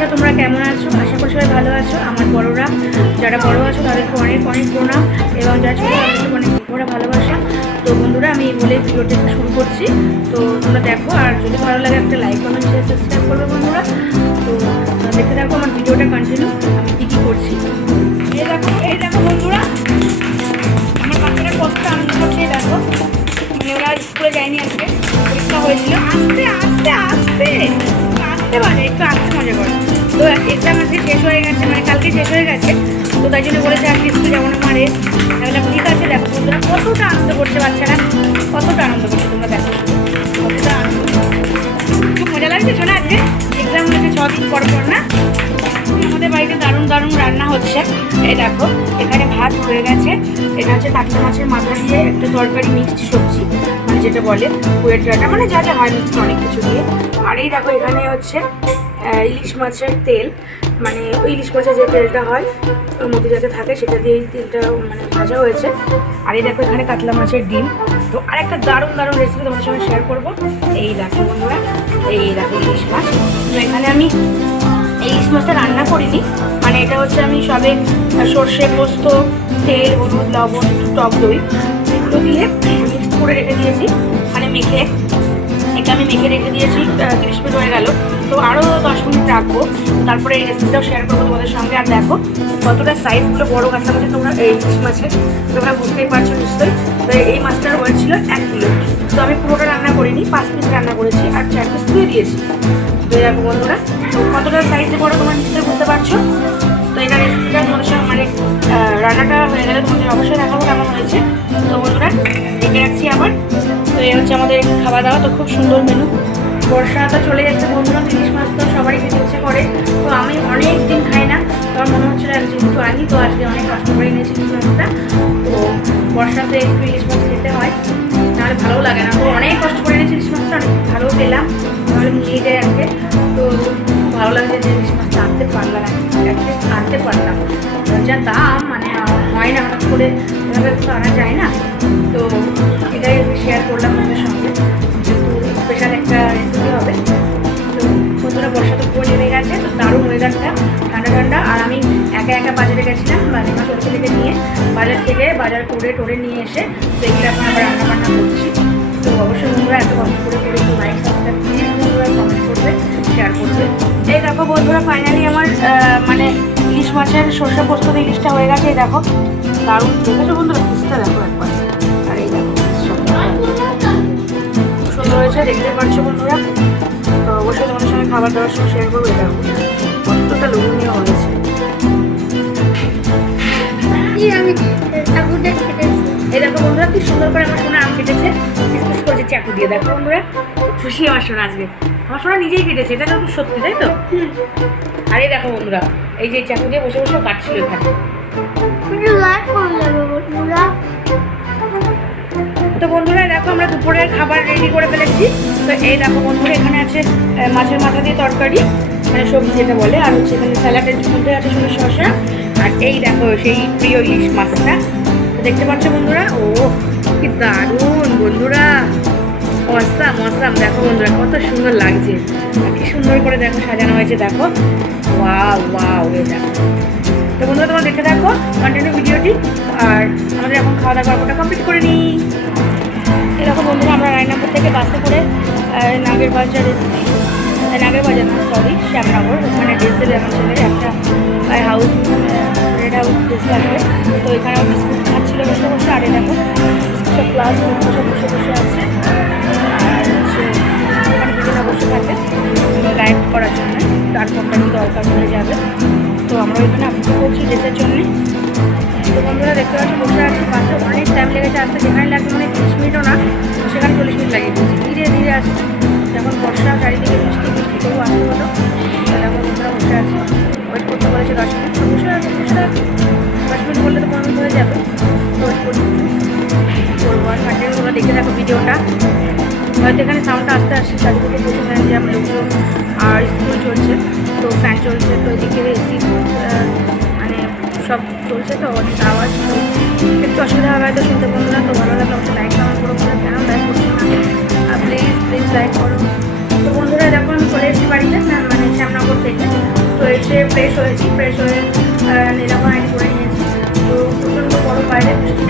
বন্ধুরা, তোমরা কেমন আছো? আশা করি সবাই ভালো আছো। আমার বড়রা যারা বড় আছো তাদেরকে অনেক অনেক প্রণাম, এবং যারা ছোটো তাদেরকে অনেক বড় ভালোবাসা। তো বন্ধুরা, আমি বলে ভিডিওটা শুরু করছি। তো তোমরা দেখো, আর যদি ভালো লাগে একটা লাইক কমেন্ট শেয়ার সাবস্ক্রাইব করবে বন্ধুরা। তো দেখতে থাকো আমার ভিডিওটা কন্টিনিউ, আমি কী করছি। এই দেখো বন্ধুরা, আমার বাচ্চারা কতটা আনন্দ করছে। দেখো, মানে ওরা স্কুলে যায়নি, আজকে পরীক্ষা হয়েছিল। আস্তে আস্তে আস্তে আসতে পারে, একটু আসতে মজা করে। তো এক্সাম আজকে শেষ হয়ে গেছে, মানে কালকে শেষ হয়ে গেছে। তো তাই জন্য বলেছে আজকে স্কুল যাবো না মারে। তাহলে ঠিক আছে। দেখো বন্ধুরা, কতটা আনন্দ করছে বাচ্চারা, কতটা আনন্দ করছে তোমরা দেখো, কতটা আনন্দ। খুব মজা লাগছে শোনা। আজকে এক্সাম হয়েছে 6 দিন পর পর না। আমাদের বাড়িতে দারুণ দারুণ রান্না হচ্ছে। এই দেখো, এখানে ভাত হয়ে গেছে। এটা হচ্ছে কাতলা মাছের মাথা দিয়ে একটা তরকারি, মিক্সড সবজি, মানে যেটা বলে কুয়ের ডাটা, মানে যা যা হয় মিক্সড অনেক কিছু দিয়ে। আর এই দেখো, এখানে হচ্ছে ইলিশ মাছের তেল, মানে ওই ইলিশ মাছের যে তেলটা হয় ওর মধ্যে যাতে থাকে সেটা দিয়ে এই তেলটা মানে ভাজা হয়েছে। আর এই দেখো, এখানে কাতলা মাছের ডিম। তো আরেকটা দারুণ দারুণ রেসিপি তোমাদের সঙ্গে শেয়ার করবো। এই দেখো বন্ধুরা, এই দেখো ইলিশ মাছ। তো এখানে আমি ইলিশ মাছটা রান্না করিনি, মানে এটা হচ্ছে আমি সবে সর্ষে, পোস্ত, তেল, হলুদ, লবণ, একটু টক দই এগুলো দিয়ে মিক্সড করে রেখে দিয়েছি, মানে মেখে। এটা আমি মেখে রেখে দিয়েছি, 30 মিনিট হয়ে গেল। তো আরও 10 মিনিট রাখবো, তারপরে এই রেসিপিটাও শেয়ার করবো তোমাদের সঙ্গে। আর দেখো কতটা সাইজগুলো বড়ো কাঁচা মাছের, তোমরা এই ইলিশ মাছের তোমরা বুঝতেই পারছো নিশ্চয়ই। তো এই মাছটার ওয়েট ছিল 1 কিলো। তো আমি পুরোটা রান্না করিনি, 5 পিস রান্না করেছি আর 4 পিস ধুয়ে দিয়েছি। তো দেখো বন্ধুরা, তো কতটা সাইজে বড়ো তোমরা নিশ্চয়ই বুঝতে পারছো। তো এটা রেসিপিটা তোমাদের সঙ্গে, মানে রান্নাটা হয়ে গেলে তোমাদের অবশ্যই দেখাবো কেমন হয়েছে। তো বন্ধুরা, দেখে রাখছি আবার। তো এই হচ্ছে আমাদের খাওয়া দাওয়া। তো খুব সুন্দর মেনু। বর্ষাটা চলে যাচ্ছে বন্ধুরা, ইলিশ মাছ তো সবারই খেতে ইচ্ছে করে। তো আমি অনেক দিন খাই না, তো আমার মনে হচ্ছিল যেহেতু আনি, তো আজকে অনেক কষ্ট করে এনেছি ইলিশ মাছটা। তো বর্ষাতে একটু ইলিশ মাছ খেতে হয়, নাহলে ভালো লাগে না। তো অনেক কষ্ট করে এনেছি ইলিশ মাছটা, অনেক ভালো পেলাম, তাহলে নিয়ে যায় আজকে। তো ভালো লাগছে যে ইলিশ মাছটা আনতে পারলাম, অ্যাটলিস্ট আনতে পারলাম। যা দাম, মানে হয় না হঠাৎ করে, এভাবে তো আনা যায় না। তো এটাই শেয়ার করলাম আপনাদের সঙ্গে, স্পেশাল একটা রেসিপি হবে। তো বন্ধুরা, বর্ষা তো পুরো নেমে গেছে। তো দারুণ ওয়েদারটা, ঠান্ডা ঠান্ডা। আর আমি একা একা বাজারে গেছিলাম, মানে আমার ছোটো থেকে নিয়ে বাজার করে নিয়ে এসে, তো এগুলো এখন আবার রান্না বান্না করছি। তো অবশ্যই বন্ধুরা, এত কষ্ট করে একটু লাইক সাবস্ক্রাইব প্লিজ বন্ধুরা, কমেন্ট করবে, শেয়ার করবে। এই দেখো বন্ধুরা, ফাইনালি আমার মানে ইলিশ মাছের সর্ষে পোস্ত ইলিশটা হয়ে গেছে। এই দেখো, দারুণ দেখেছো বন্ধুরা, পিসটা দেখো একবার। আর এই দেখো সুন্দর হয়েছে, দেখতে পাচ্ছ বন্ধুরা। তো অবশ্যই তোমাদের সঙ্গে খাবার দাবার সঙ্গে শেয়ার করবো। এটা কতটা লোভনীয় হয়েছে। এই দেখো বন্ধুরা, কি সুন্দর করে আমার সোনা আম কেটেছে, পিস করেছে চাকু দিয়ে। দেখো বন্ধুরা, খুশি আমার সোনা আজকে। আমার সোনা নিজেই কেটেছে, এটা তো সত্যি, তাই তো? আর এই দেখো বন্ধুরা, এই যে চাকু দিয়ে বসে বসে কাটছিল এখানে। তো বন্ধুরা, দেখো আমরা দুপুরের খাবার রেডি করে ফেলেছি। তো এই দেখো বন্ধুরা, এখানে আছে মাছের মাথা দিয়ে তরকারি, মানে সবজি যেটা বলে। আর হচ্ছে এখানে স্যালাডের মধ্যে আছে শুধু শসা। আর এই দেখো সেই প্রিয় ইলিশ মাছটা, দেখতে পাচ্ছ বন্ধুরা। ও কি দারুণ বন্ধুরা, অসাম অসাম। দেখো বন্ধুরা, কত সুন্দর লাগছে, কি সুন্দর করে দেখো সাজানো হয়েছে। দেখো, ওয়াও ওয়াও, এই দেখো। তো বন্ধুরা, তোমরা দেখতে থাকো কন্টিনিউ ভিডিওটি। আর আমাদের এখন খাওয়া দাওয়া গল্পটা কমপ্লিট করে নিই। এরকম বন্ধুরা, আমরা রায়নাপুর থেকে বাসে করে নাগের বাজার না, সরি, শ্যামনগর, ওখানে ড্রেস দেবে আমার ছেলের একটা হাউস, রেড হাউস ড্রেস লাগবে। তো এখানে বিস্কুট খাচ্ছিল বসে বসে। আর দেখো সব ক্লাস সব বসে বসে আছে। আর হচ্ছে ওখানে দুজনে বসে থাকে গাইড করার জন্য, তার কোম্পানি দরকার হয়ে যাবে। তো আমরা ওইখানে অপেক্ষা করছি ড্রেসের জন্যে। তো বন্ধুরা, দেখতে পাচ্ছি বসে আছি বাসে, অনেক টাইম লেগেছে আসতে। যেখানে লাগবে মানে 30 মিনিটও না, সেখানে 40 মিনিট লাগিয়ে দিয়েছি। ধীরে ধীরে আসছে, যখন বর্ষা চারিদিকে বৃষ্টি তবু আসতে হলো। এখন বন্ধুরা বসে আছি, ওয়েট করতে বলেছে 10 মিনিট। তো বসে আছি 10 মিনিট বললে তো 15 মিনিট হয়ে যাবে। তো ওয়েট করছি, করবো। আর কন্টিনিউ তোমরা দেখে থাকো ভিডিওটা। হয়তো এখানে সাউন্ডটা আসতে আসছে, চারিদিকে প্রচুর ফ্যান জ্যাম, লোকজন, আর স্কুল চলছে, তো ফ্যান চলছে। তো এদিকে এসি মানে সব চলছে, তো অনেক আওয়াজ, তো একটু অসুবিধা হবে হয়তো শুনতে বন্ধুরা। তো ভালো লাগলে অবশ্যই লাইক কমেন্ট করো। কেন লাইক করছো না? প্লিজ লাইক করো। তো বন্ধুরা, যখন চলে এসেছি বাড়িতে, মানে শ্যামনগর থেকে, এসে ফ্রেশ হয়েছি, ফ্রেশ হয়ে নীলাভ নাইটি পরে নিয়েছি। তো প্রচণ্ড বড় বাইরে বৃষ্টি